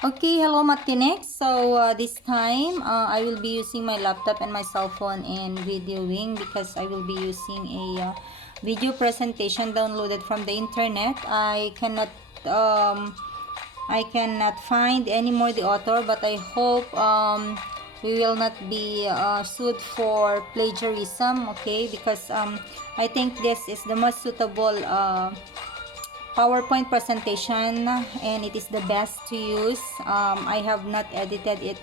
Okay, hello Matinex. So this time I will be using my laptop and my cell phone in videoing because I will be using a video presentation downloaded from the internet. I cannot find anymore the author, but I hope we will not be sued for plagiarism, okay? Because I think this is the most suitable PowerPoint presentation and it is the best to use. I have not edited it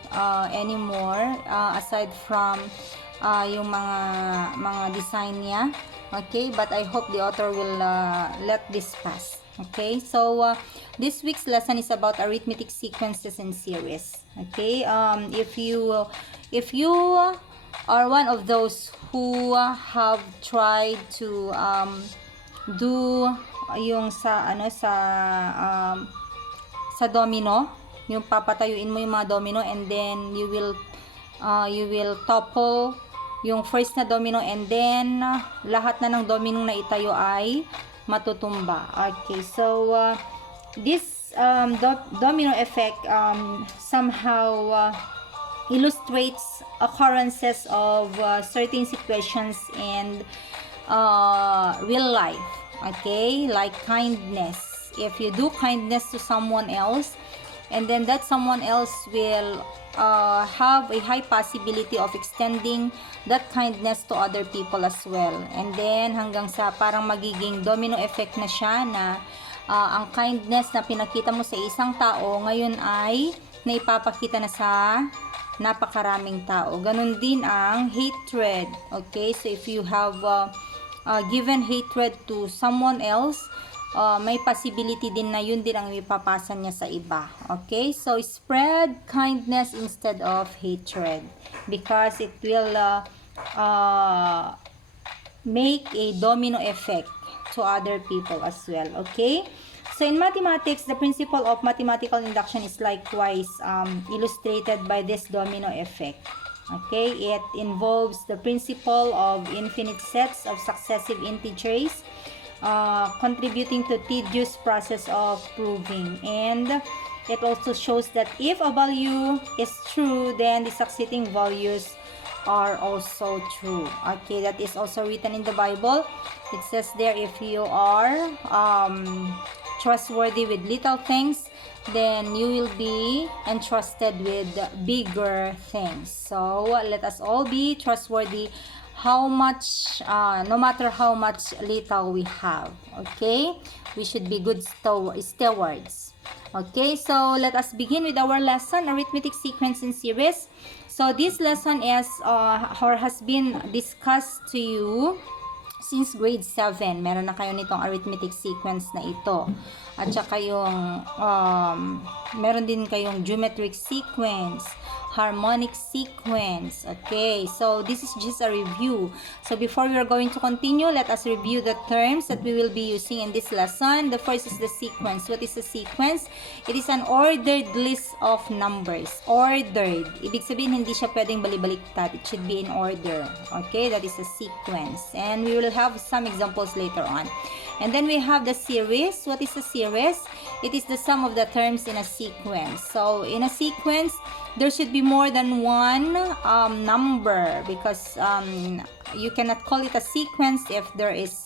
anymore aside from yung mga design niya. Okay, but I hope the author will let this pass. Okay, so this week's lesson is about arithmetic sequences and series. Okay, if you are one of those who have tried to do yung sa domino, yung papatayuin mo yung mga domino and then you will topple yung first na domino and then lahat na ng domino na itayo ay matutumba. Okay, so this domino effect somehow illustrates occurrences of certain situations and real life. Okay, like kindness. If you do kindness to someone else and then that someone else will have a high possibility of extending that kindness to other people as well, and then hanggang sa parang magiging domino effect na siya na ang kindness na pinakita mo sa isang tao ngayon ay naipapakita na sa napakaraming tao. Ganun din ang hatred. Okay, so if you have given hatred to someone else, may possibility din na yun din ang ipapasa niya sa iba. Okay, so spread kindness instead of hatred because it will make a domino effect to other people as well. Okay, so in mathematics, the principle of mathematical induction is likewise illustrated by this domino effect. Okay, it involves the principle of infinite sets of successive integers contributing to tedious process of proving, and it also shows that if a value is true, then the succeeding values are also true. Okay, that is also written in the Bible. It says there, if you are trustworthy with little things, then you will be entrusted with bigger things. So let us all be trustworthy no matter how much little we have. Okay, we should be good stewards. Okay, so let us begin with our lesson, arithmetic sequence in series. So this lesson is or has been discussed to you since grade 7. Meron na kayo nitong arithmetic sequence na ito. At saka yung meron din kayong geometric sequence, harmonic sequence. Okay, so this is just a review. So before we are going to continue, let us review the terms that we will be using in this lesson. The first is the sequence. What is a sequence? It is an ordered list of numbers. Ordered. Ibig sabihin, hindi siya pwedeng balibaliktad. It should be in order. Okay, that is a sequence. And we will have some examples later on. And then we have the series. What is a series? It is the sum of the terms in a sequence. So in a sequence, there should be more than one number because you cannot call it a sequence if there is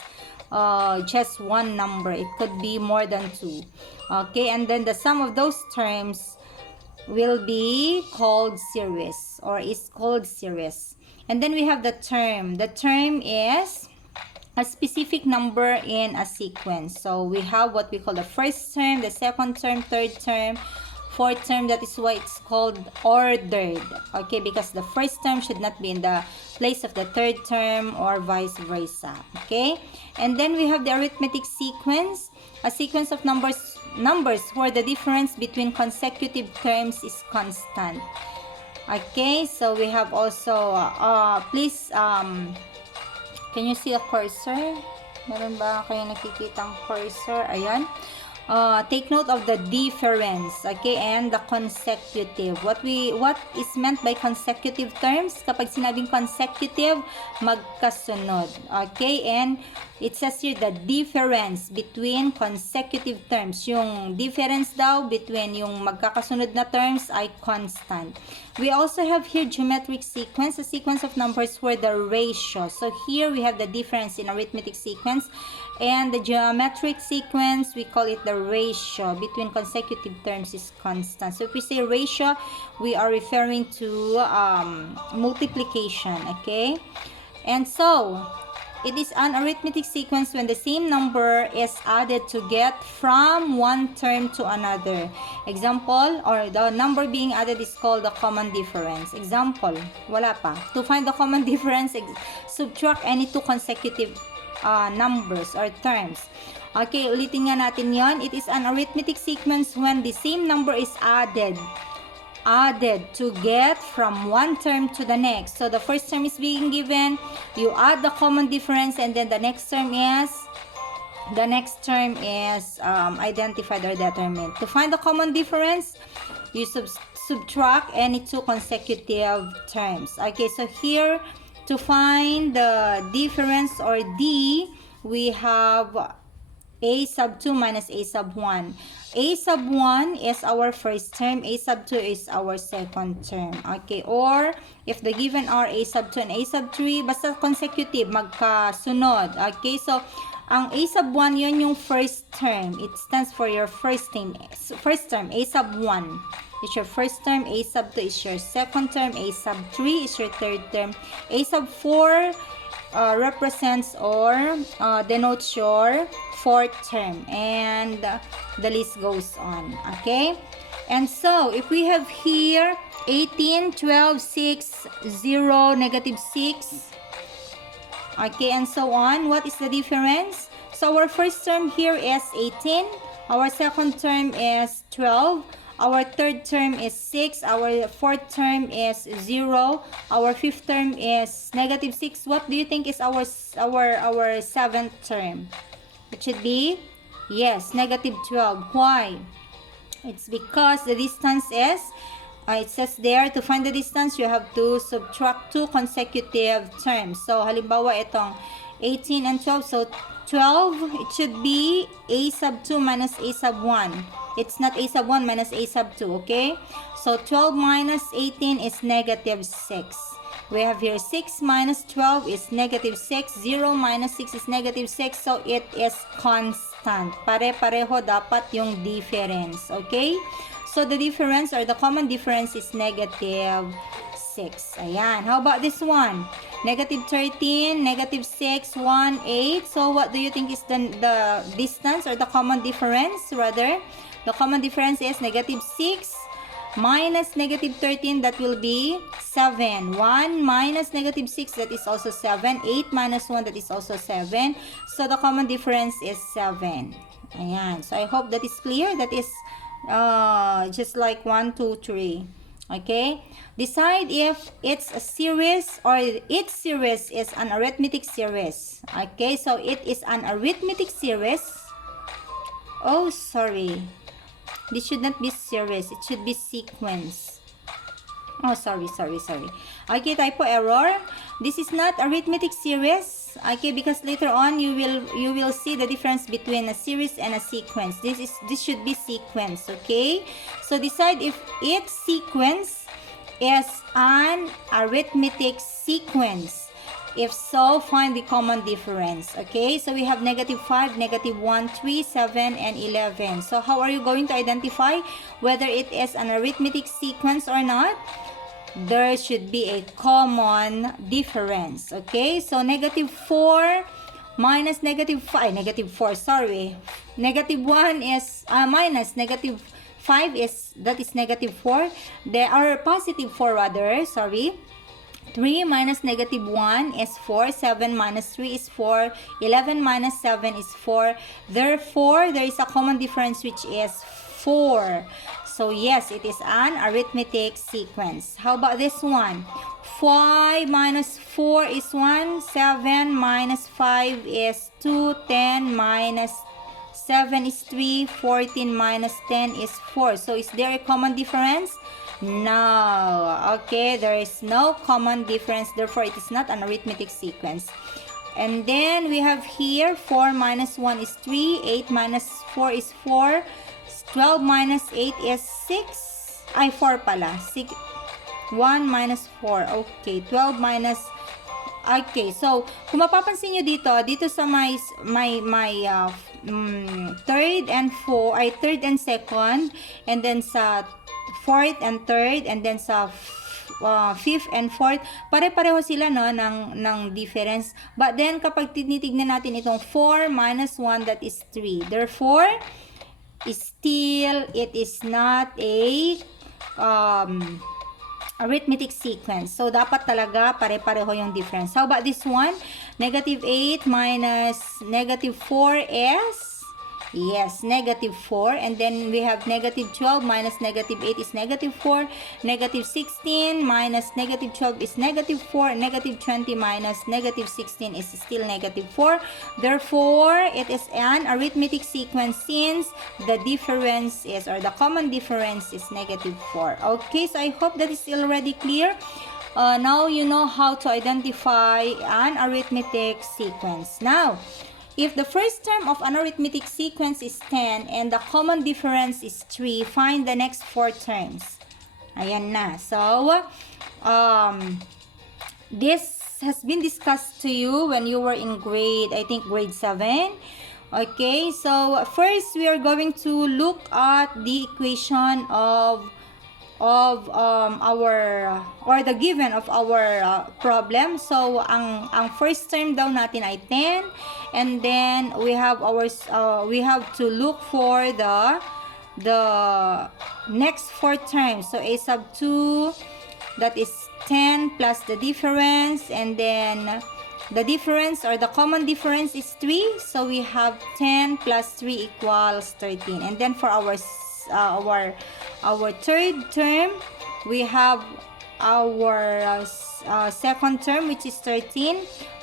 just one number. It could be more than two. Okay, and then the sum of those terms will be called series or is called series. And then we have the term. The term is a specific number in a sequence. So we have what we call the first term, the second term, third term, fourth term. That is why it's called ordered. Okay, because the first term should not be in the place of the third term or vice versa. Okay, and then we have the arithmetic sequence, a sequence of numbers where the difference between consecutive terms is constant. Okay, so we have also please can you see a cursor? Meron ba kayong nakikitang cursor? Ayan. take note of the difference, okay, and the consecutive. What is meant by consecutive terms? Kapag sinabing consecutive, magkasunod, okay, and it says here the difference between consecutive terms. Yung difference daw between yung magkakasunod na terms ay constant. We also have here geometric sequence, a sequence of numbers where the ratio. So here we have the difference in arithmetic sequence, and the geometric sequence, we call it the ratio between consecutive terms is constant. So if we say ratio, we are referring to multiplication, okay? And so it is an arithmetic sequence when the same number is added to get from one term to another. Example, or the number being added is called the common difference. Example, wala pa. To find the common difference, subtract any two consecutive numbers or terms. Okay, ulitin nga natin yon. It is an arithmetic sequence when the same number is added to get from one term to the next. So the first term is being given, you add the common difference, and then the next term is identified or determined. To find the common difference, you subtract any two consecutive terms. Okay, so here to find the difference, or D, we have a sub 2 minus a sub 1. A sub 1 is our first term, a sub 2 is our second term. Okay, or if the given are a sub 2 and a sub 3, basta consecutive, magkasunod. Okay, so ang a sub 1, yun yung first term. It stands for your first term, a sub 1 is your first term, a sub 2 is your second term, a sub 3 is your third term, a sub 4 represents or denotes your fourth term, and the list goes on. Okay, and so if we have here 18, 12, 6, 0, negative 6, okay, and so on, what is the difference? So our first term here is 18, our second term is 12, our third term is 6, our fourth term is 0, our fifth term is negative 6. What do you think is our seventh term? It should be, yes, negative 12. Why? It's because the distance is, it says there, to find the distance, you have to subtract two consecutive terms. So, halimbawa, itong 18 and 12. So, 12, it should be a sub 2 minus a sub 1. It's not a sub 1 minus a sub 2, okay? So, 12 minus 18 is negative 6. We have here 6 minus 12 is negative 6. 0 minus 6 is negative 6. So, it is constant. Pare-pareho dapat yung difference, okay? So, the difference or the common difference is negative 6. Ayan. How about this one? Negative 13, negative 6, 1, 8. So, what do you think is the distance or the common difference, rather? The common difference is negative 6 minus negative 13, that will be 7. 1 minus negative 6, that is also 7. 8 minus 1, that is also 7. So, the common difference is 7. Ayan. So, I hope that is clear. That is just like 1, 2, 3. Okay? Decide if it's a series or its series is an arithmetic series. Okay? So, it is an arithmetic series. Oh, sorry. This should not be series. It should be sequence. Oh, sorry. Okay, typo error. This is not arithmetic series. Okay, because later on you will see the difference between a series and a sequence. This should be sequence. Okay, so decide if its sequence is an arithmetic sequence. If so, find the common difference. Okay, so we have negative 5, negative 1, 3, 7, and 11. So how are you going to identify whether it is an arithmetic sequence or not? There should be a common difference. Okay, so negative 4 minus negative 5, negative 4, sorry. Negative 1 is minus negative 5 is, that is negative 4. There are positive 4 rather, sorry. 3 minus negative 1 is 4. 7 minus 3 is 4. 11 minus 7 is 4. Therefore, there is a common difference which is 4. So, yes, it is an arithmetic sequence. How about this one? 5 minus 4 is 1. 7 minus 5 is 2. 10 minus 7 is 3, 14 minus 10 is 4. So is there a common difference? No. Okay, there is no common difference. Therefore, it is not an arithmetic sequence. And then we have here 4 minus 1 is 3, 8 minus 4 is 4, 12 minus 8 is 6. Ay, 4 pala. 1 minus 4. Okay, 12 minus... Okay, so kung mapapansin nyo dito sa third and fourth, ay third and second, and then sa fourth and third, and then sa fifth and fourth, pare-pareho sila no ng difference. But then kapag tinitignan natin itong 4 minus 1, that is 3. Therefore, still it is not a arithmetic sequence. So, dapat talaga pare-pareho yung difference. How about this one? Negative 8 minus negative 4 is? Yes, negative 4. And then we have negative 12 minus negative 8 is negative 4. Negative 16 minus negative 12 is negative 4. Negative 20 minus negative 16 is still negative 4. Therefore, it is an arithmetic sequence since the difference is, or the common difference is negative 4. Okay, so I hope that is already clear. Now you know how to identify an arithmetic sequence. Now, if the first term of an arithmetic sequence is 10 and the common difference is 3, find the next 4 terms. Ayan na. So, this has been discussed to you when you were in grade 7. Okay, so first we are going to look at the equation of our, or the given of our problem. So ang first term daw natin ay 10, and then we have we have to look for the next 4 terms. So a sub 2, that is 10 plus the difference, and then the difference or the common difference is 3. So we have 10 plus 3 equals 13. And then for our third term, we have our second term, which is 13,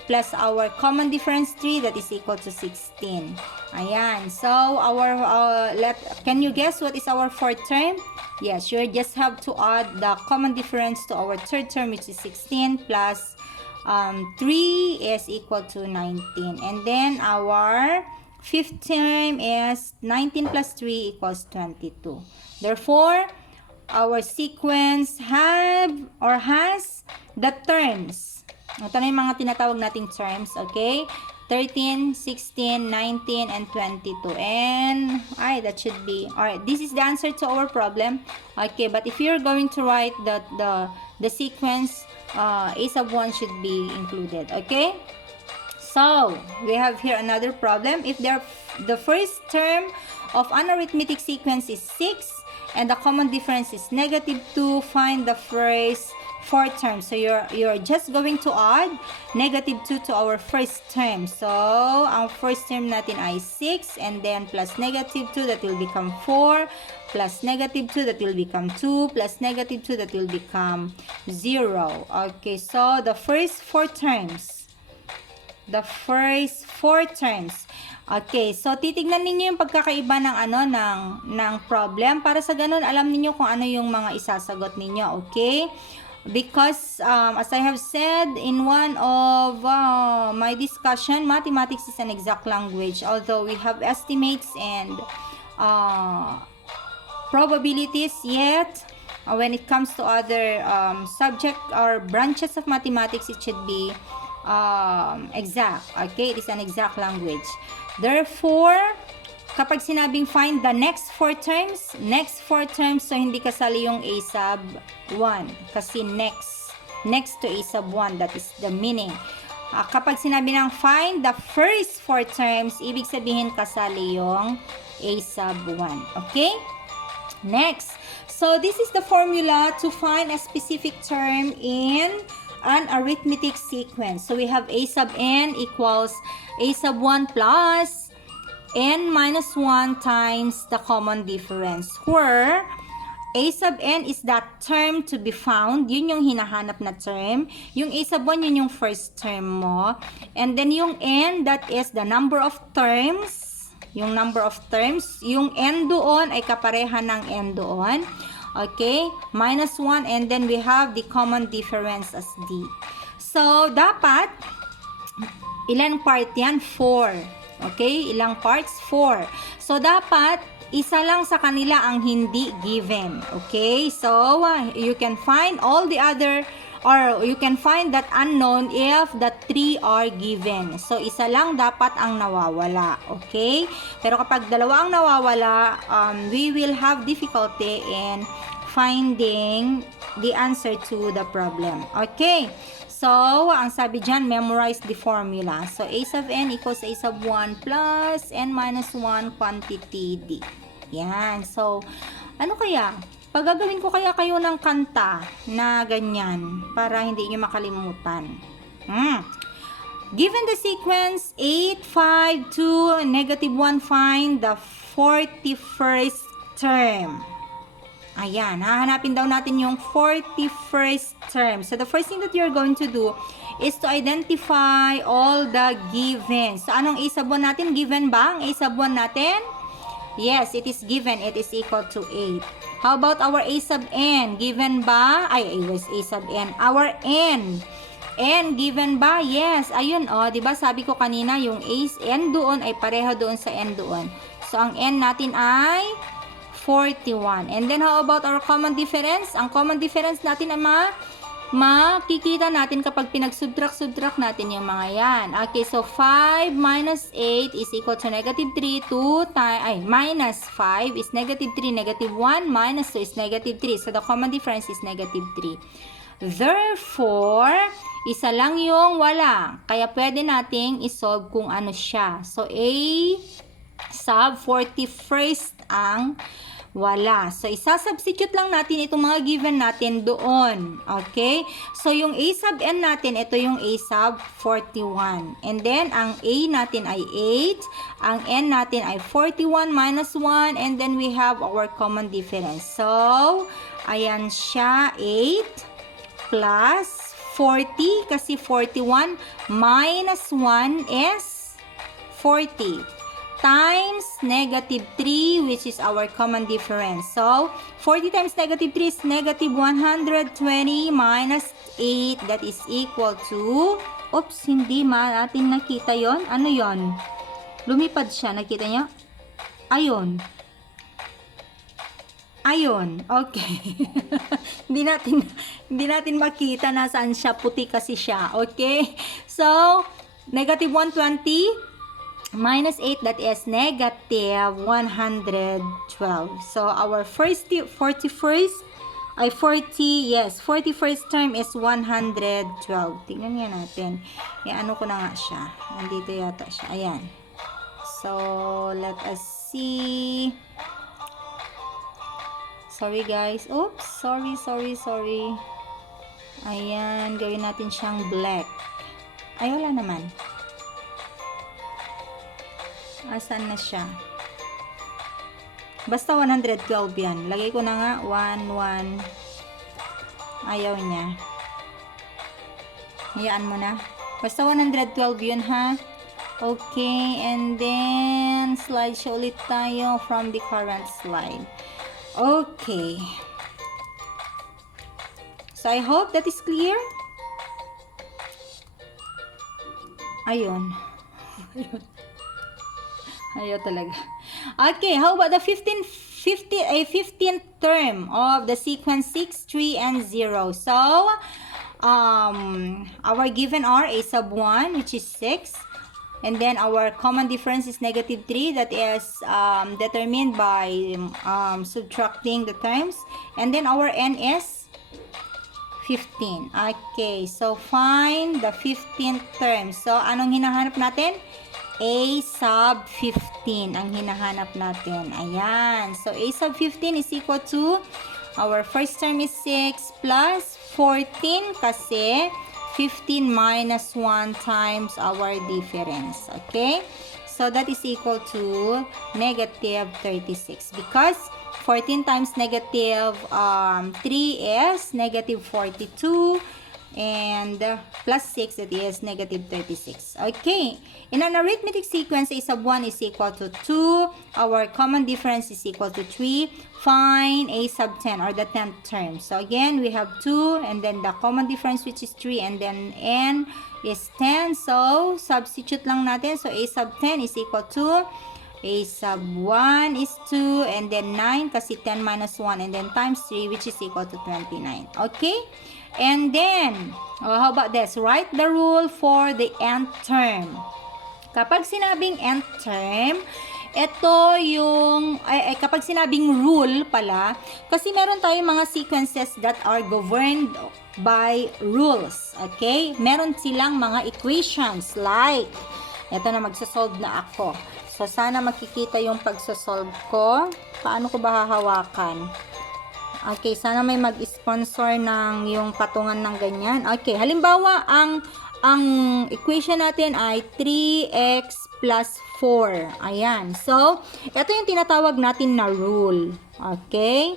plus our common difference 3, that is equal to 16. Ayan. So our can you guess what is our fourth term? Yes, you just have to add the common difference to our third term, which is 16, plus 3 is equal to 19. And then our fifth term is 19 plus 3 equals 22. Therefore, our sequence has the terms. Ito na yung mga tinatawag nating terms, okay? 13, 16, 19, and 22. And, that should be, alright, this is the answer to our problem. Okay, but if you're going to write the sequence, a sub 1 should be included, okay? So, we have here another problem. If the first term of an arithmetic sequence is 6 and the common difference is negative 2, find the first 4 terms. So, you're just going to add negative 2 to our first term. So, ang first term natin ay 6, and then plus negative 2, that will become 4, plus negative 2, that will become 2, plus negative 2, that will become 0. Okay, so the first 4 terms. Okay, so titignan ninyo yung pagkakaiba ng problem para sa ganun alam niyo kung ano yung mga isasagot ninyo, okay? Because as I have said in one of my discussion, mathematics is an exact language. Although we have estimates and probabilities, yet when it comes to other subject or branches of mathematics, it should be exact. Okay, it is an exact language. Therefore, kapag sinabing find the next 4 terms, so hindi kasali yung a sub 1 kasi next to a sub 1, that is the meaning. Kapag sinabi ng find the first 4 terms, ibig sabihin kasali yung a sub 1. Okay? Next. So this is the formula to find a specific term in an arithmetic sequence. So we have a sub n equals a sub 1 plus n minus 1 times the common difference, where a sub n is that term to be found. Yun yung hinahanap na term. Yung a sub 1, yun yung first term mo. And then yung n, that is the number of terms yung number of terms. Yung n doon ay kapareha ng n doon. Okay? Minus 1, and then we have the common difference as D. So, dapat, ilan part yan? 4. Okay? Ilang parts? 4. So, dapat, isa lang sa kanila ang hindi given. Okay? So, you can find all the other, or you can find that unknown if the 3 are given. So, isa lang dapat ang nawawala. Okay? Pero kapag dalawa ang nawawala, we will have difficulty in finding the answer to the problem. Okay? So, ang sabi dyan, memorize the formula. So, a sub n equals a sub 1 plus n minus 1 quantity d. Yan. So, ano kaya? Pagagawin ko kaya kayo ng kanta na ganyan para hindi nyo makalimutan. Given the sequence 8, 5, 2, negative 1, find the 41st term. Ayan, hahanapin daw natin yung 41st term. So, the first thing that you're going to do is to identify all the given. So, anong a sub 1 natin? Given ba? Ang a sub 1 natin? Yes, it is given. It is equal to 8. How about our a sub n? Given ba? Ay, it was a sub n. Our n. N, given ba? Yes. Ayun, diba sabi ko kanina, yung n doon ay pareho doon sa n doon. So, ang n natin ay 41. And then, how about our common difference? Ang common difference natin ay makikita natin kapag pinag-subtract natin yung mga yan. Okay, so 5 minus 8 is equal to negative 3. Minus 5 is negative 3. Negative 1 minus 2 is negative 3. So, the common difference is negative 3. Therefore, isa lang yung wala. Kaya pwede nating isolve kung ano siya. So, a sub 41st ang wala. So, isa-substitute lang natin itong mga given natin doon. Okay? So, yung a sub n natin, ito yung a sub 41. And then, ang a natin ay 8. Ang n natin ay 41 minus 1. And then, we have our common difference. So, ayan siya, 8 plus 40. Kasi 41 minus 1 is 40. Times negative 3, which is our common difference. So, 40 times negative 3 is negative 120 minus 8. That is equal to, oops, hindi natin nakita yon. Ano yon? Lumipad siya. Nakita nyo? Ayun. Ayun. Okay. hindi natin makita nasaan siya. Puti kasi siya. Okay? So, negative 120 minus 8, that is negative 112. So, our 41st term is 112. Tingnan nga natin. Ano ko na nga siya. Nandito yata siya. Ayan. So, let us see. Sorry guys. Oops. Sorry. Ayan. Gawin natin siyang black. Ay, wala naman. Asan na siya? Basta 112 yan. Lagay ko na nga 1. Ayaw niya. Hayaan mo na. Basta 112 yun ha. Okay. And then, slideshow ulit tayo from the current slide. Okay. So, I hope that is clear. Ayun. Ayaw talaga. Okay, how about the 15th term of the sequence 6, 3, and 0? So, our given are a sub 1, which is 6. And then, our common difference is negative 3. That is determined by subtracting the terms. And then, our n is 15. Okay, so find the 15th term. So, anong hinahanap natin? A sub 15 ang hinahanap natin. Ayan. So, A sub 15 is equal to, our first term is 6 plus 14 kasi 15 minus 1 times our difference. Okay? So, that is equal to negative 36 because 14 times negative 3 is negative 42. and plus 6, that is negative 36. Okay, in an arithmetic sequence, a sub 1 is equal to 2. Our common difference is equal to 3. Find a sub 10 or the 10th term. So again, we have 2 and then the common difference which is 3 and then n is 10. So substitute lang natin. So a sub 10 is equal to a sub 1 is 2 and then 9 kasi 10 minus 1 and then times 3 which is equal to 29. Okay? And then, how about this? Write the rule for the nth term. Kapag sinabing nth term, ito yung, kapag sinabing rule pala, kasi meron tayong mga sequences that are governed by rules. Okay? Meron silang mga equations like, ito na, magsasolve na ako. So, sana makikita yung pagsasolve ko. Paano ko ba hahawakan? Okay, sana may mag-sponsor ng yung patungan ng ganyan. Okay, halimbawa, ang equation natin ay 3x plus 4. Ayan. So, ito yung tinatawag natin na rule. Okay?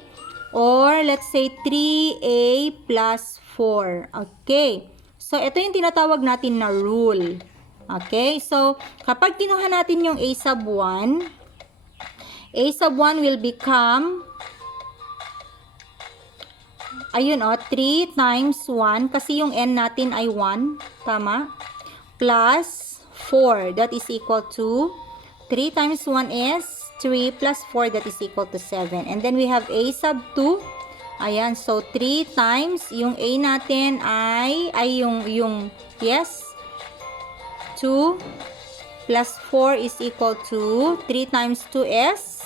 Or, let's say, 3a plus 4. Okay. So, ito yung tinatawag natin na rule. Okay? So, kapag kinuha natin yung a sub 1, a sub 1 will become, ayun 3 times 1, kasi yung n natin ay 1, tama? Plus 4, that is equal to, 3 times 1 is 3 plus 4, that is equal to 7. And then we have a sub 2, ayan, so 3 times, yung a natin ay yes, 2 plus 4 is equal to 3 times 2 is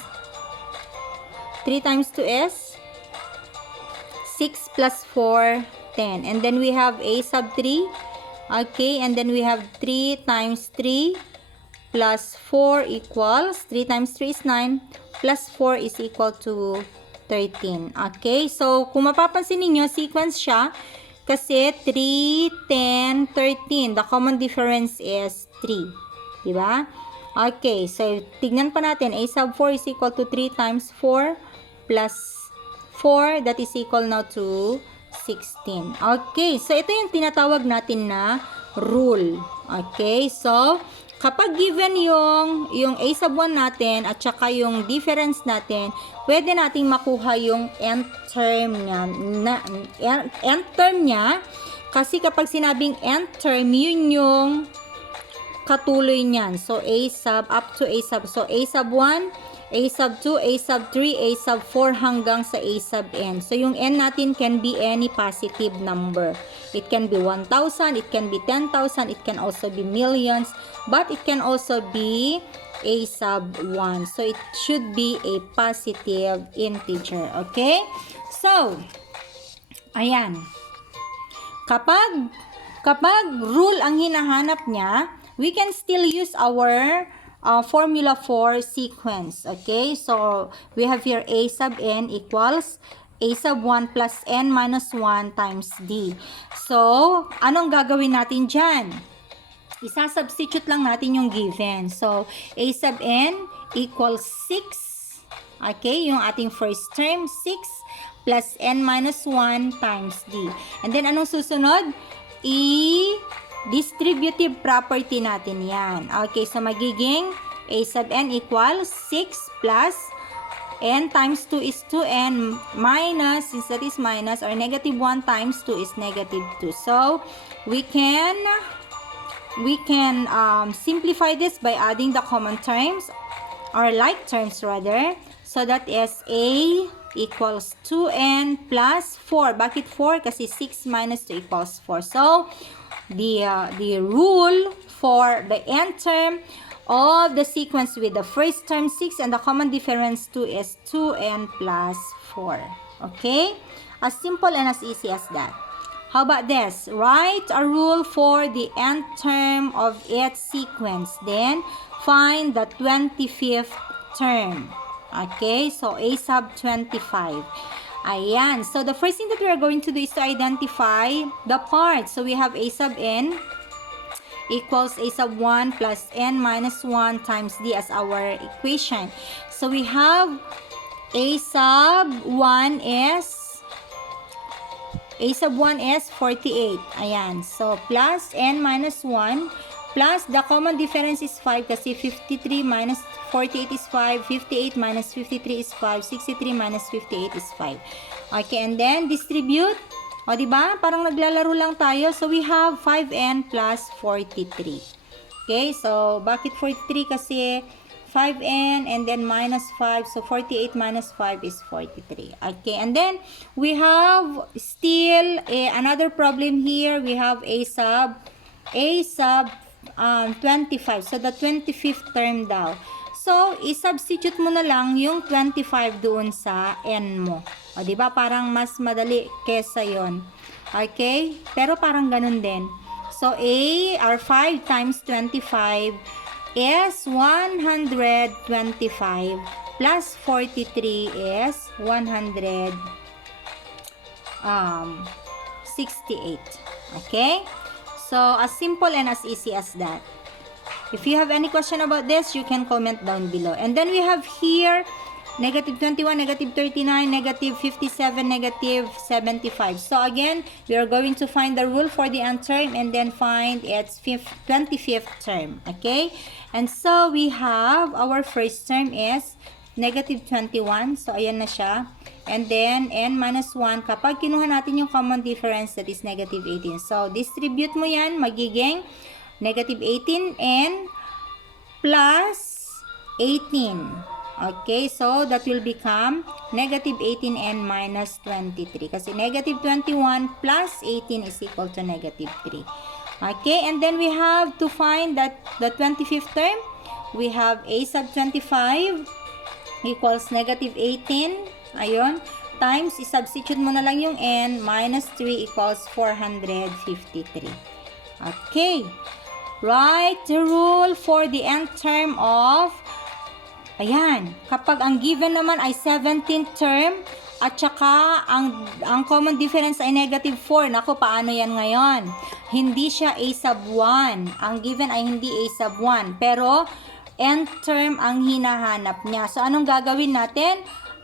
6 plus 4, 10. And then we have a sub 3. Okay, and then we have 3 times 3 plus 4 equals, 3 times 3 is 9, plus 4 is equal to 13. Okay, so kung mapapansin ninyo, sequence siya, kasi 3, 10, 13. The common difference is 3. Diba? Okay, so tignan pa natin. A sub 4 is equal to 3 times 4 plus 4. That is equal now to 16. Okay, so ito yung tinatawag natin na rule. Okay, so kapag given yung a sub 1 natin at saka yung difference natin, pwede nating makuha yung nth term niya, kasi kapag sinabing nth term, yun yung katuloy niyan. So a sub up to a sub. So a sub 1, a sub 2, a sub 3, a sub 4 hanggang sa a sub n. So yung n natin can be any positive number. It can be 1,000, it can be 10,000, it can also be millions, but it can also be a sub 1. So it should be a positive integer. Okay? So, ayan. Kapag rule ang hinahanap niya, we can still use our formula for sequence. Okay? So, we have here a sub n equals a sub 1 plus n minus 1 times d. So, anong gagawin natin dyan? Isa-substitute lang natin yung given. So, a sub n equals 6. Okay? Yung ating first term, 6 plus n minus 1 times d. And then, anong susunod? Distributive property natin yan. Okay, so magiging a sub n equals 6 plus n times 2 is 2n minus, since that is minus, or negative 1 times 2 is negative 2. So, we can simplify this by adding the common terms, or like terms rather. So, that is a equals 2n plus 4. Bakit 4? Kasi 6 minus 2 equals 4. So, the rule for the nth term of the sequence with the first term 6 and the common difference 2 is 2n plus 4. Okay? As simple and as easy as that. How about this? Write a rule for the nth term of its sequence. Then, find the 25th term. Okay? So, a sub 25. Ayan. So, the first thing that we are going to do is to identify the parts. So, we have a sub n equals a sub 1 plus n minus 1 times d as our equation. So, we have a sub 1 is A sub 1 is 48. Ayan. So, plus n minus 1 plus the common difference is 5 kasi 53 minus 48 is 5. 58 minus 53 is 5. 63 minus 58 is 5. Okay, and then distribute. O, diba? Parang naglalaro lang tayo. So, we have 5n plus 43. Okay, so, bakit 43? Kasi 5n and then minus 5. So, 48 minus 5 is 43. Okay, and then we have still another problem here. We have a sub 25. So, the 25th term daw. So, i-substitute mo na lang yung 25 doon sa n mo. O, diba? Parang mas madali kesa yon. Okay? Pero parang ganun din. So, or 5 times 25 is 125 plus 43 is 168. Okay? So, as simple and as easy as that. If you have any question about this, you can comment down below. And then we have here negative 21, negative 39, negative 57, negative 75. So again, we are going to find the rule for the nth term and then find its 25th term. Okay? And so we have our first term is negative 21. So ayan na siya. And then n minus 1. Kapag kinuha natin yung common difference, that is negative 18. So distribute mo yan, magiging negative 18n plus 18. Okay, so that will become negative 18n minus 23. Kasi negative 21 plus 18 is equal to negative 3. Okay, and then we have to find that the 25th term. We have a sub 25 equals negative 18. Ayun. Times, isubstitute mo na lang yung n, minus 3 equals 453. Okay. Write the rule for the nth term of, ayan, kapag ang given naman ay 17th term, at saka ang common difference ay negative 4. Naku, paano yan ngayon? Hindi siya a sub 1. Ang given ay hindi a sub 1. Pero, nth term ang hinahanap niya. So, anong gagawin natin?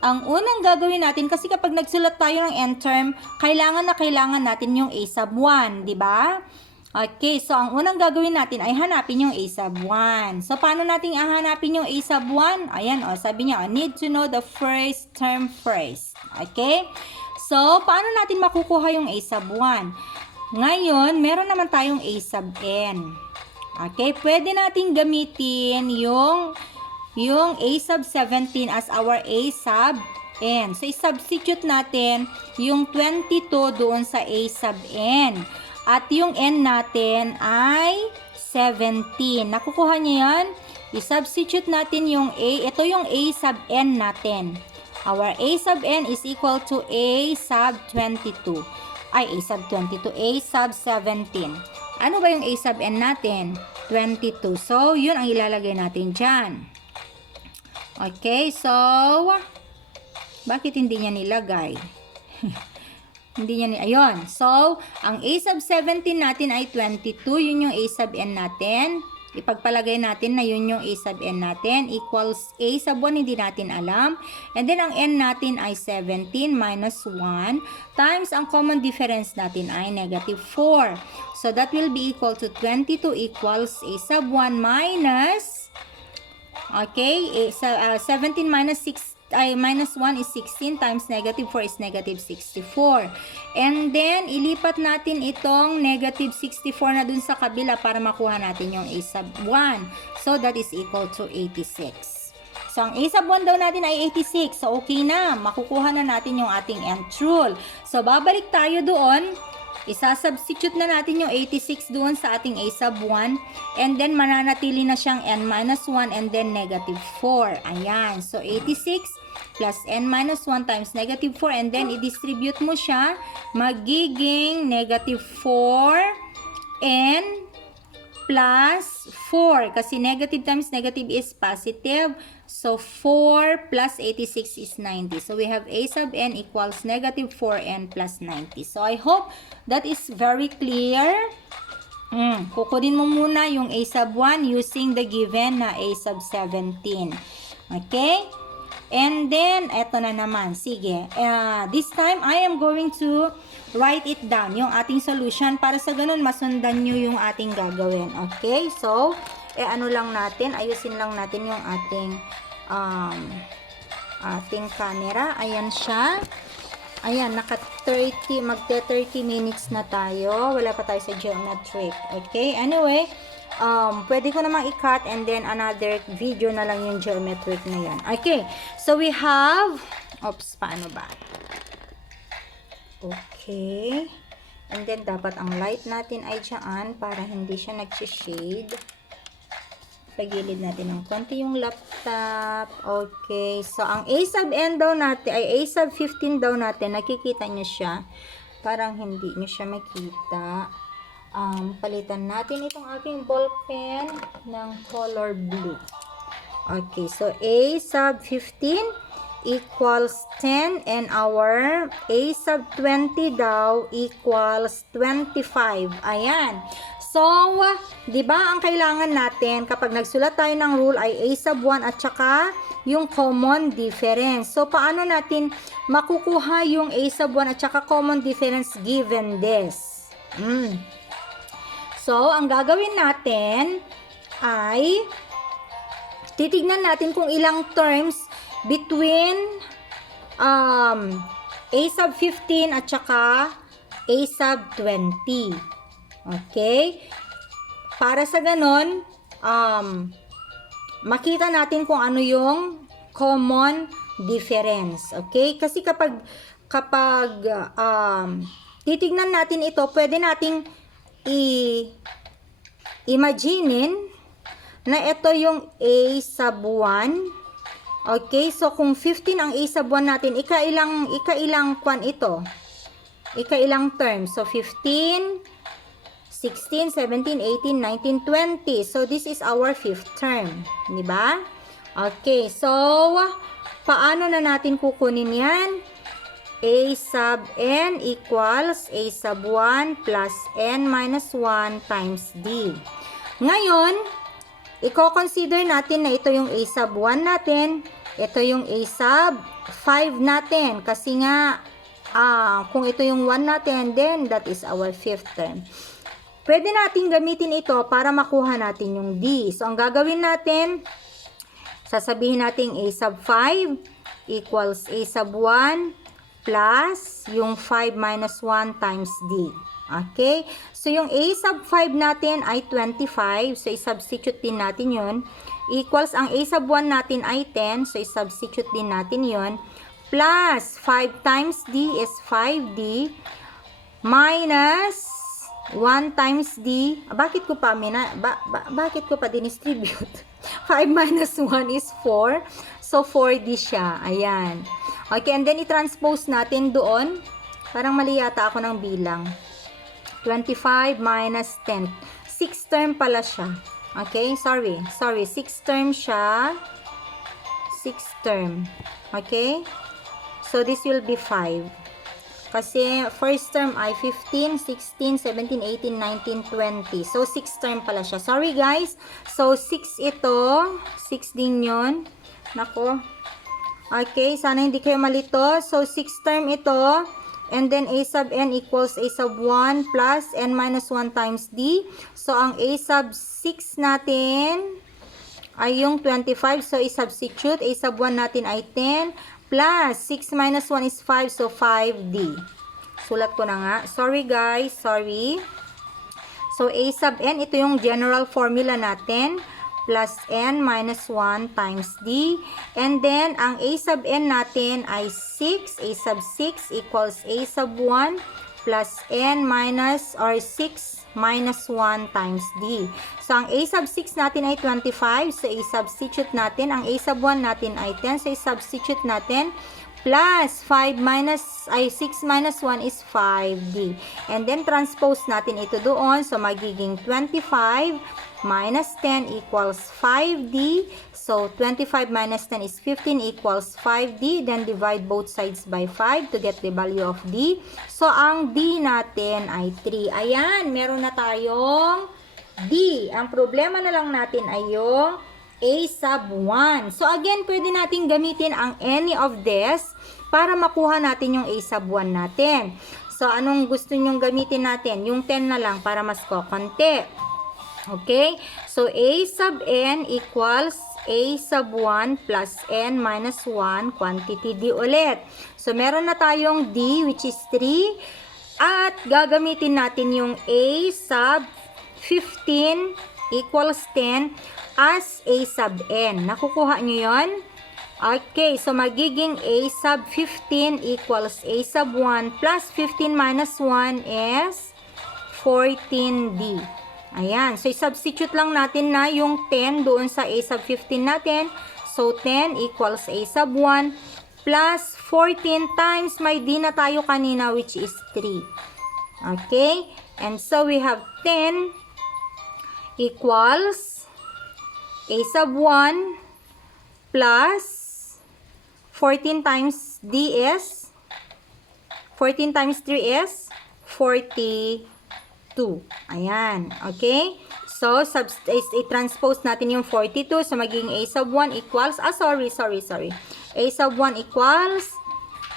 Ang unang gagawin natin, kasi kapag nagsulat tayo ng nth term, kailangan natin yung a sub 1, di ba? Okay, so ang unang gagawin natin ay hanapin yung a sub 1. So, paano natin hahanapin yung a sub 1? Ayan, sabi niya, need to know the first term first. Okay? So, paano natin makukuha yung a sub 1? Ngayon, meron naman tayong a sub n. Okay, pwede natin gamitin yung a sub 17 as our a sub n. So, i-substitute natin yung 22 doon sa a sub n. At yung n natin ay 17. Nakukuha niyo yan? I-substitute natin yung a. Ito yung a sub n natin. Our a sub n is equal to a sub 22. Ay, a sub 22. A sub 17. Ano ba yung a sub n natin? 22. So, yun ang ilalagay natin dyan. Okay, so, bakit hindi niya nilagay? Hindi niya ayun. So, ang a sub 17 natin ay 22. Yun yung a sub n natin. Ipagpalagay natin na yun yung a sub n natin. Equals a sub 1, hindi natin alam. And then, ang n natin ay 17 minus 1 times ang common difference natin ay negative 4. So, that will be equal to 22 equals a sub 1 minus, okay, 17 minus 6. Minus 1 is 16 times negative 4 is negative 64. And then, ilipat natin itong negative 64 na dun sa kabila para makuha natin yung a sub 1. So, that is equal to 86. So, ang a sub 1 daw natin ay 86. So, okay na. Makukuha na natin yung ating nth rule. So, babalik tayo doon. Isa-substitute na natin yung 86 doon sa ating a sub 1. And then, mananatili na siyang n minus 1 and then negative 4. Ayan. So, 86 plus n minus 1 times negative 4. And then, i-distribute mo siya. Magiging negative 4n plus 4. Kasi negative times negative is positive. So, 4 plus 86 is 90. So, we have a sub n equals negative 4n plus 90. So, I hope that is very clear. Kukunin mo muna yung a sub 1 using the given na a sub 17. Okay? And then, eto na naman. Sige. This time, I am going to write it down, yung ating solution, para sa ganun, masundan nyo yung ating gagawin. Okay? So, ano lang natin, ayusin lang natin yung ating camera. Ayan siya. Ayan, magte 30 minutes na tayo. Wala pa tayo sa geometric. Okay? Anyway, pwede ko namang i-cut and then another video na lang yung geometric na yan. Okay. So, we have, paano ba? Okay. And then, dapat ang light natin ay dyan para hindi siya nagsishade. Pagilid natin ng konti yung laptop. Okay. So, ang A sub n daw natin, ay A sub 15 daw natin. Nakikita nyo siya. Parang hindi nyo siya makita. Palitan natin itong aking ball pen ng color blue. Okay. So, A sub 15 equals 10 and our A sub 20 daw equals 25. Ayan. So, di ba ang kailangan natin kapag nagsulat tayo ng rule ay A sub 1 at saka yung common difference. So, paano natin makukuha yung A sub 1 at saka common difference given this? So, ang gagawin natin ay titignan natin kung ilang terms between A sub 15 at saka A sub 20. Okay? Para sa ganon, makita natin kung ano yung common difference. Okay? Kasi kapag titignan natin ito, pwede nating imaginein na ito yung A sub 1. Okay? So, kung 15 ang A sub 1 natin, ikailang kwan ito? Ikailang term. So, 15, 16, 17, 18, 19, 20. So, this is our fifth term. Di ba? Okay. So, paano na natin kukunin yan? A sub n equals A sub 1 plus n minus 1 times d. Ngayon, i-consider natin na ito yung A sub 1 natin. Ito yung A sub 5 natin. Kasi nga, kung ito yung 1 natin, then that is our fifth term. Pwede natin gamitin ito para makuha natin yung D. So, ang gagawin natin, sasabihin natin A sub 5 equals A sub 1 plus yung 5 minus 1 times D. Okay? So, yung A sub 5 natin ay 25. So, i-substitute din natin yun. Equals, ang A sub 1 natin ay 10. So, i-substitute din natin yun. Plus, 5 times D is 5D minus 1 times D. Bakit ko pa dinistribute? 5 minus 1 is 4. So, 4D siya. Ayan. Okay, and then i-transpose natin doon. Parang mali yata ako ng bilang. 25 minus 10. 6 term pala siya. Okay, sorry. 6 term siya. 6 term. Okay? So, this will be 5. Kasi, first term ay 15, 16, 17, 18, 19, 20. So, 6 term pala siya. Sorry, guys. So, 6 ito. 6 din yun. Nako. Okay, sana hindi kayo malito. So, 6 term ito. And then, A sub n equals A sub 1 plus n minus 1 times d. So, ang A sub 6 natin ay yung 25. So, i-substitute. A sub 1 natin ay 10. Plus, 6 minus 1 is 5. So, 5D. Sulat ko na nga. Sorry, guys. Sorry. So, A sub n, ito yung general formula natin. Plus n minus 1 times d. And then, ang A sub n natin ay 6. A sub 6 equals A sub 1 plus n minus or 6 minus 1 times d. So, ang A sub 6 natin ay 25. So, i-substitute natin. Ang A sub 1 natin ay 10. So, i-substitute natin. Plus, 6 minus 1 is 5d. And then, transpose natin ito doon. So, magiging 25 minus 10 equals 5d. So, 25 minus 10 is 15 equals 5d. Then, divide both sides by 5 to get the value of d. So, ang d natin ay 3. Ayan, meron na tayong d. Ang problema na lang natin ay yung a sub 1. So again, pwede natin gamitin ang any of this para makuha natin yung a sub 1 natin. So anong gusto nyong gamitin natin? Yung 10 na lang para mas kokonti. Okay? So a sub n equals a sub 1 plus n minus 1 quantity d ulit. So meron na tayong d which is 3 at gagamitin natin yung a sub 15 equals 10 as a sub n. Nakukuha nyo yon? Okay, so magiging a sub 15 equals a sub 1 plus 15 minus 1 is 14d. Ayan, so i-substitute lang natin na yung 10 doon sa a sub 15 natin. So 10 equals a sub 1 plus 14 times may d na tayo kanina which is 3. Okay, and so we have 10 equals a sub 1 plus 14 times d is 14 times 3 is 42. Ayan, okay? So, i-transpose natin yung 42. So, magiging a sub 1 equals, sorry. A sub 1 equals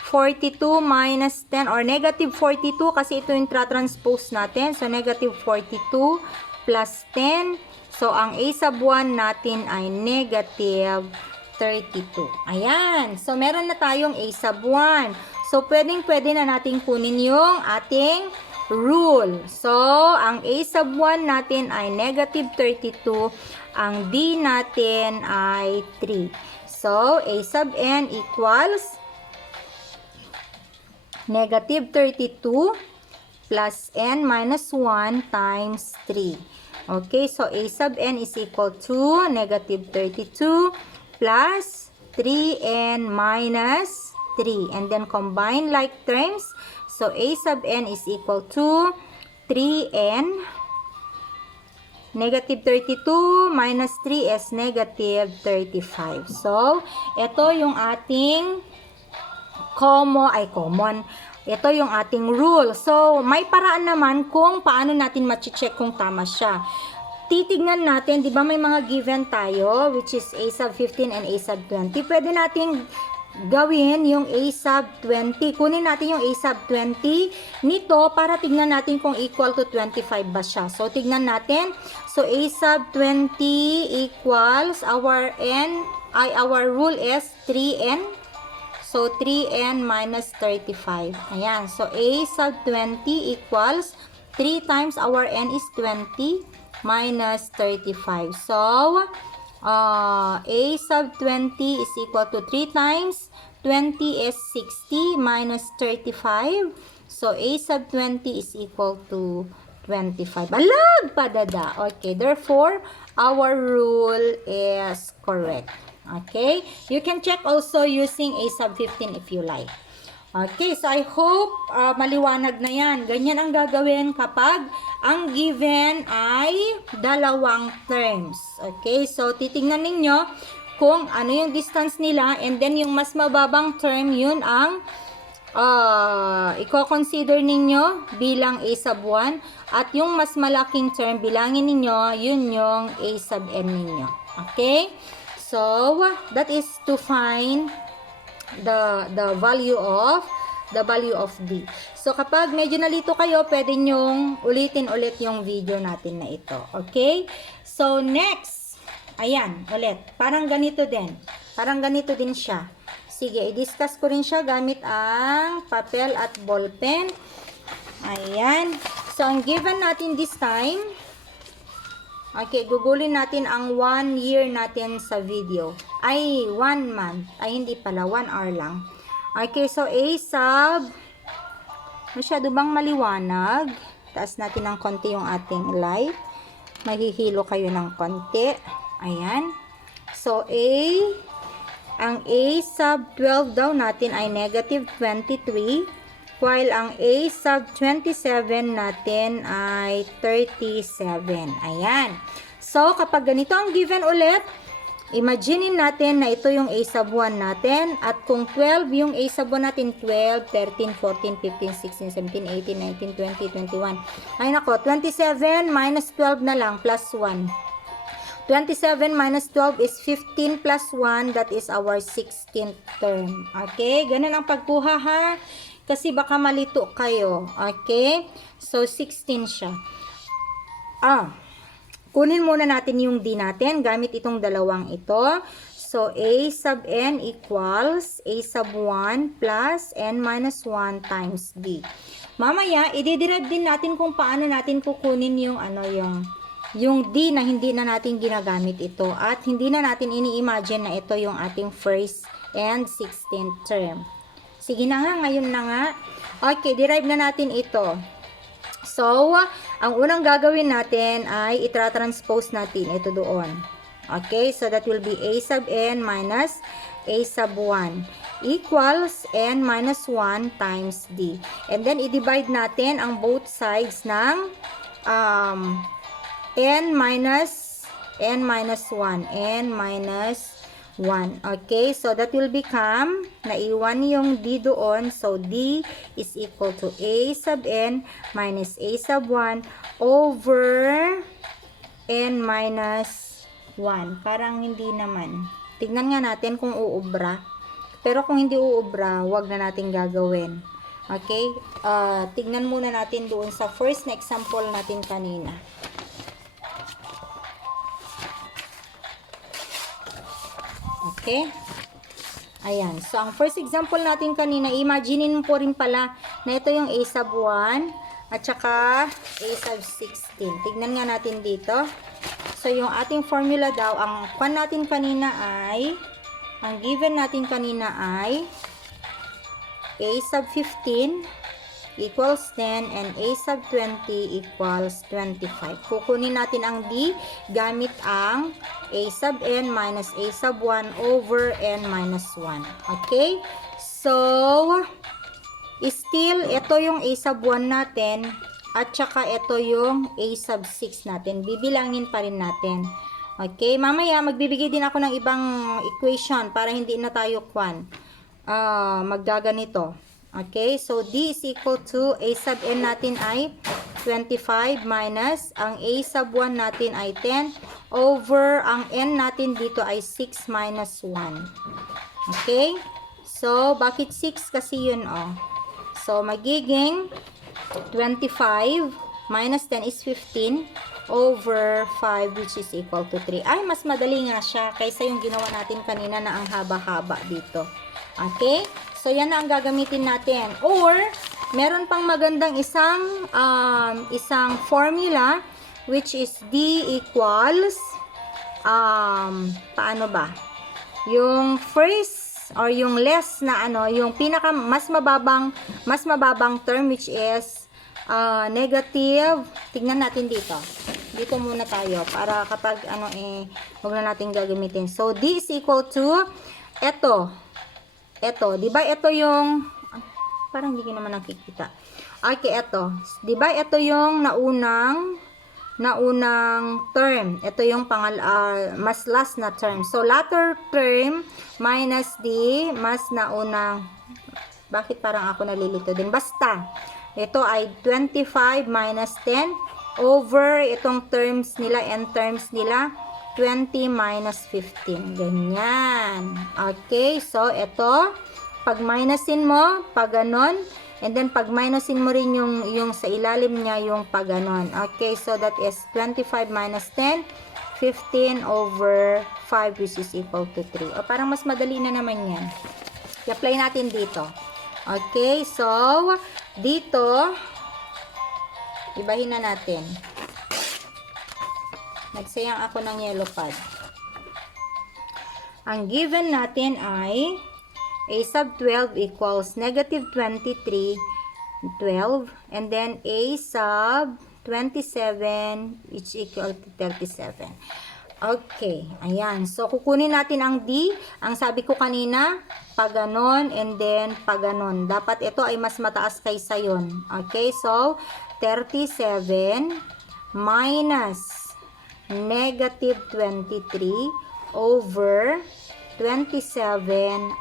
42 minus 10 or negative 42 kasi ito yung transpose natin. So, negative 42 plus 10. So, ang a sub 1 natin ay negative 32. Ayan. So, meron na tayong a sub 1. So, pwede na natin kunin yung ating rule. So, ang a sub 1 natin ay negative 32. Ang d natin ay 3. So, a sub n equals negative 32 plus n minus 1 times 3. Okay, so a sub n is equal to negative 32 plus 3n minus 3. And then combine like terms. So, a sub n is equal to 3n. Negative 32 minus 3 is negative 35. So, ito yung ating common. Ito yung ating rule. So, may paraan naman kung paano natin ma-check kung tama siya. Titignan natin, di ba may mga given tayo, which is a sub 15 and a sub 20. Pwede natin gawin yung a sub 20. Kunin natin yung a sub 20 nito para tignan natin kung equal to 25 ba siya. So, tignan natin. So, a sub 20 equals our rule is 3n. So, 3n minus 35. Ayan. So, a sub 20 equals 3 times our n is 20 minus 35. So, a sub 20 is equal to 3 times 20 is 60 minus 35. So, a sub 20 is equal to 25. Alag! Padada. Okay. Therefore, our rule is correct. Okay? You can check also using a sub 15 if you like. Okay, so I hope maliwanag na yan. Ganyan ang gagawin kapag ang given ay dalawang terms. Okay, so titingnan ninyo kung ano yung distance nila and then yung mas mababang term, yun ang i-consider ninyo bilang a sub 1 at yung mas malaking term, bilangin ninyo, yun yung a sub n ninyo. Okay, so that is to find the value of D. So, kapag medyo nalito kayo, pwede nyong ulitin ulit yung video natin na ito. Okay? So, next. Ayan, ulit. Parang ganito din. Parang ganito din siya. Sige, i-discuss ko rin siya gamit ang papel at ballpen. Ayan. So, ang given natin this time, okay, gugulin natin ang 1 year natin sa video. Ay, 1 month. Ay, hindi pala. 1 hour lang. Okay, so a sub, masyado bang maliwanag? Taas natin ng konti yung ating light. Mahihilo kayo ng konti. Ayan. So, ang a sub 12 daw natin ay negative 23. While ang a sub 27 natin ay 37. Ayan. So, kapag ganito ang given ulit, imaginein natin na ito yung a sub 1 natin. At kung 12, yung a sub 1 natin, 12, 13, 14, 15, 16, 17, 18, 19, 20, 21. Ay nako, 27 minus 12 na lang, plus 1. 27 minus 12 is 15 plus 1. That is our 16th term. Okay? Ganun ang pagkuha ha. Kasi baka malito kayo. Okay? So, 16 siya. Kunin muna natin yung D natin gamit itong dalawang ito. So, A sub N equals A sub 1 plus N minus 1 times D. Mamaya, i-derive din natin kung paano natin kukunin yung yung D na hindi na natin ginagamit ito at hindi na natin ini-imagine na ito yung ating first and 16th term. Sige na nga, ngayon na nga. Okay, derive na natin ito. So, ang unang gagawin natin ay itra-transpose natin ito doon. Okay, so that will be A sub N minus A sub 1 equals N minus 1 times D. And then, i-divide natin ang both sides ng N minus 1. Okay, so that will become, naiwan yung D doon. So, D is equal to A sub N minus A sub 1 over N minus 1. Parang hindi naman. Tignan nga natin kung uubra. Pero kung hindi uubra, wag na natin gagawin. Okay? Tignan muna natin doon sa first na example natin kanina. Okay? Ayan. So, ang first example natin kanina, imaginein mo po rin pala na ito yung A sub 1 at saka A sub 16. Tignan nga natin dito. So, yung ating formula daw, ang given natin kanina ay A sub 15 equals 10 and A sub 20 equals 25. Kukunin natin ang D gamit ang A sub N minus A sub 1 over N minus 1. Okay? So, still, ito yung A sub 1 natin at saka ito yung A sub 6 natin. Bibilangin pa rin natin. Okay? Mamaya, magbibigay din ako ng ibang equation para hindi na tayo maggaganito. Okay, so D is equal to A sub N natin ay 25 minus ang A sub 1 natin ay 10 over ang N natin dito ay 6 minus 1. Okay, so bakit 6? Kasi yun So magiging 25 minus 10 is 15 over 5 which is equal to 3. Ay, mas madali nga siya kaysa yung ginawa natin kanina na ang haba-haba dito. Okay? So, yan na ang gagamitin natin. Or, meron pang magandang isang formula which is D equals paano ba? Yung first or yung less na yung pinaka mas mababang term which is negative. Tignan natin dito. Dito muna tayo para kapag huwag na natin gagamitin. So, D is equal to ito, di ba ito yung parang hindi ko naman nakikita. Okay, ito. Di ba ito yung naunang term. Ito yung mas last na term. So, latter term minus D, mas naunang, bakit parang ako nalilito din? Basta, ito ay 25 minus 10 over itong terms nila and terms nila 20 minus 15. Ganyan. Okay, so ito, pag minusin mo, pag ganon, and then pag minusin mo rin yung sa ilalim niya, yung pag ganon. Okay, so that is 25 minus 10, 15 over 5 which is equal to 3. O parang mas madali na naman yan. I-apply natin dito. Okay, so dito, ibahin na natin. Nagsayang ako ng yellow pad. Ang given natin ay A sub 12 equals negative 23, 12. And then A sub 27 which equal to 37. Okay. Ayan. So, kukunin natin ang D. Ang sabi ko kanina, pag ganon and then pag ganon. Dapat ito ay mas mataas kaysa yun. Okay. So, 37 minus negative 23 over 27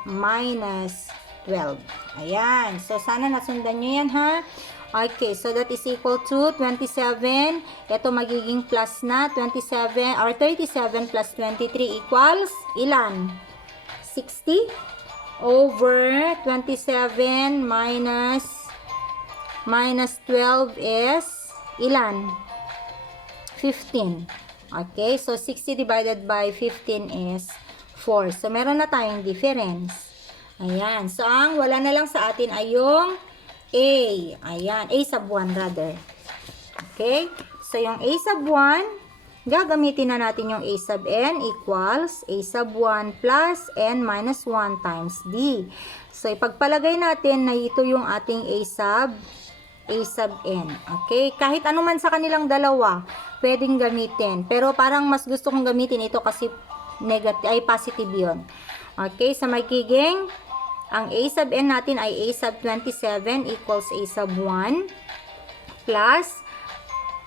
minus 12. Ayan. So, sana nasundan nyo yan, ha? Okay, so that is equal to 27. Ito magiging plus na 27 or 37 plus 23 equals ilan? 60 over 27 minus 12 is ilan? 15. Okay, so 60 divided by 15 is 4. So meron na tayong difference. Ayan, so ang wala na lang sa atin ay yung A. Ayan, A sub 1 rather. Okay? So, yung A sub 1, gagamitin na natin yung A sub n equals A sub 1 plus n minus 1 times D. So, ipagpalagay natin na ito yung ating A sub n. Okay? Kahit ano man sa kanilang dalawa, pwedeng gamitin. Pero parang mas gusto kong gamitin ito kasi negative, ay positive yun. Okay? So, magiging ang A sub n natin ay A sub 27 equals A sub 1 plus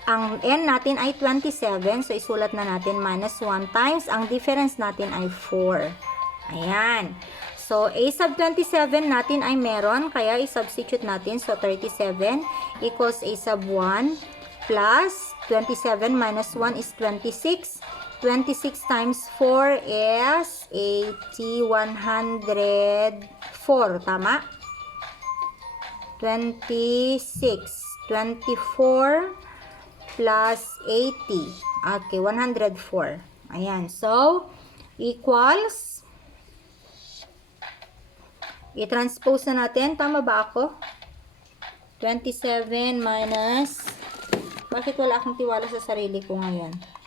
ang n natin ay 27. So, isulat na natin minus 1 times. Ang difference natin ay 4. Ayan. So, A sub 27 natin ay meron. Kaya, i-substitute natin. So, 37 equals A sub 1 plus 27 minus 1 is 26. 26 times 4 is 80, 104. Tama? 26. 24 plus 80. Okay, 104. Ayan. So, equals. I-transpose na natin. Tama ba ako? 27 minus. Bakit wala akong tiwala sa sarili ko ngayon?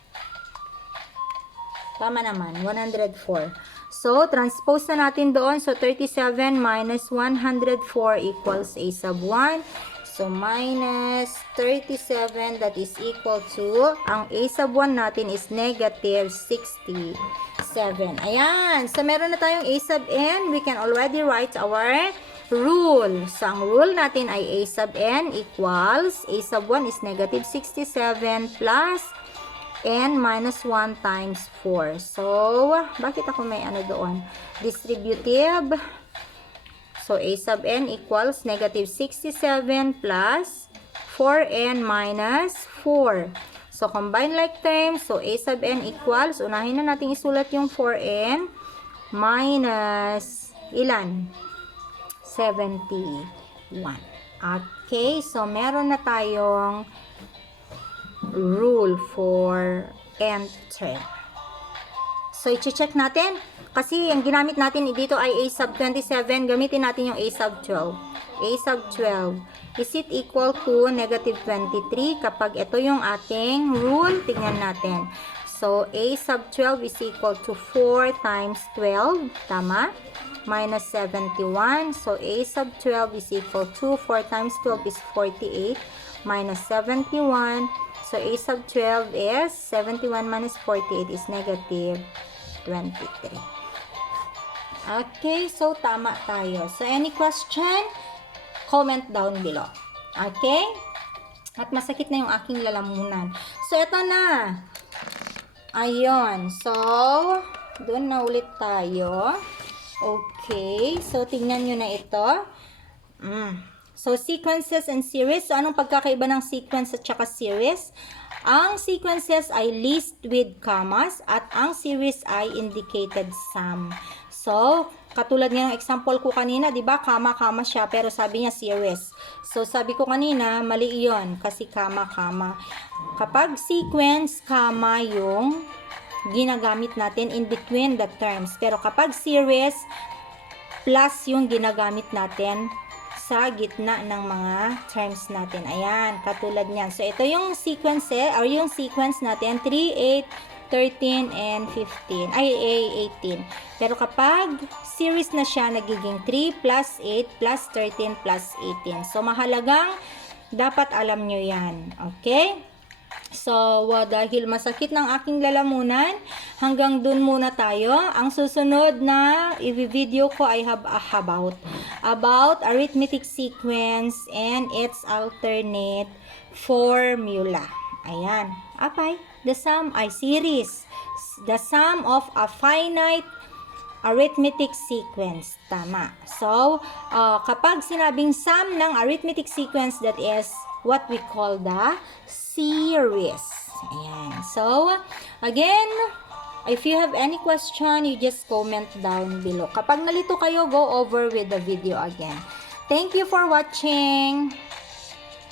Tama naman, 104. So, transpose na natin doon. So, 37 minus 104 equals A sub 1. So, minus 37, that is equal to, ang A sub 1 natin is negative 67. Ayan. So, meron na tayong A sub n. We can already write our rule. So, ang rule natin ay A sub n equals, A sub 1 is negative 67 plus n minus 1 times 4. So, bakit ako may ano doon? Distributive. So, A sub n equals negative 67 plus 4n minus 4. So, combine like terms. So, A sub n equals, unahin na natin isulat yung 4n minus ilan? 71. Okay, so meron na tayong rule for nth term. So, i-check natin. Kasi, ang ginamit natin dito ay A sub 27. Gamitin natin yung A sub 12. A sub 12. Is it equal to negative 23? Kapag ito yung ating rule, tingnan natin. So, A sub 12 is equal to 4 times 12. Tama? Minus 71. So, A sub 12 is equal to 4 times 12 is 48. Minus 71. So, A sub 12 is 71 minus 48 is negative 23. Okay, so tama tayo. So, any question? Comment down below. Okay? At masakit na yung aking lalamunan. So, ito na. Ayun. So, doon na ulit tayo. Okay. So, tingnan nyo na ito. So, sequences and series. So, anong pagkakaiba ng sequence at saka series? Ang sequences ay list with commas at ang series ay indicated sum. So, katulad ng example ko kanina, di ba? Kama-kama siya, pero sabi niya series. So, sabi ko kanina, mali iyon kasi kama-kama. Kapag sequence, kama yung ginagamit natin in between the terms. Pero kapag series, plus yung ginagamit natin sa gitna ng mga terms natin. Ayan, katulad niyan. So, ito yung sequence or yung sequence natin, 3, 8, 13, and 15. Ay, 18. Pero kapag series na siya, nagiging 3 plus 8 plus 13 plus 18. So, mahalagang dapat alam nyo yan. Okay? So, dahil masakit ng aking lalamunan, hanggang dun muna tayo. Ang susunod na i-video ko ay about arithmetic sequence and its alternate formula. Ayan. Apay, the sum ay series. The sum of a finite arithmetic sequence. Tama. So, kapag sinabing sum ng arithmetic sequence, that is what we call the series. Ayan. So, again, if you have any question, you just comment down below. Kapag nalito kayo, go over with the video again. Thank you for watching.